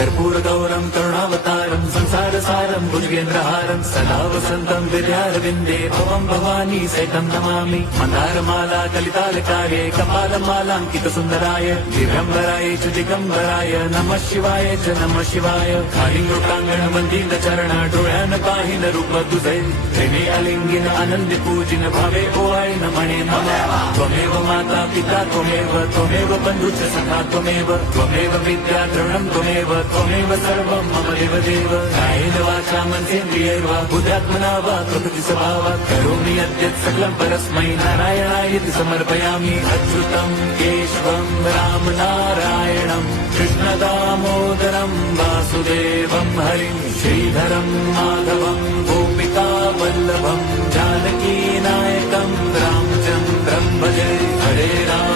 कर्पूर गौरम करुणावतारम संसार सारम भुजगेंद्रहारम सदा वसंतम विद्यारविंदे भवम भवानी सहितं नमामि मंदारमाला कलितालकार्ये कपालमालांकित सुंदराय दिव्यंबराय च दिगंबराय नमः शिवाय च नमः शिवाय कालिंगोटांगण वंदित चरण डोळ्यान पाहिन रूप तुझे प्रेमे अलिंगिन आनंद पूजिन भावे ओवाळी म्हणे मम त्वमेव माता पिता त्वमेव बंधुच सखा त्वमेव विद्या द्रवणं त्वमेव सर्वं मम देव कायेन वाचा मनसेन्द्रियैर्वा बुद्ध्यात्मना वा प्रकृति स्वभावात् करोमि यद्यत् सकलं परस्मै नारायणायति समर्पयामि अच्युतं केशवं राम नारायणं कृष्णदामोदरं वासुदेवं हरिं श्रीधरं माधवं गोपिका वल्लभं जानकी नायकं रामचन्द्रं भजे हरे राम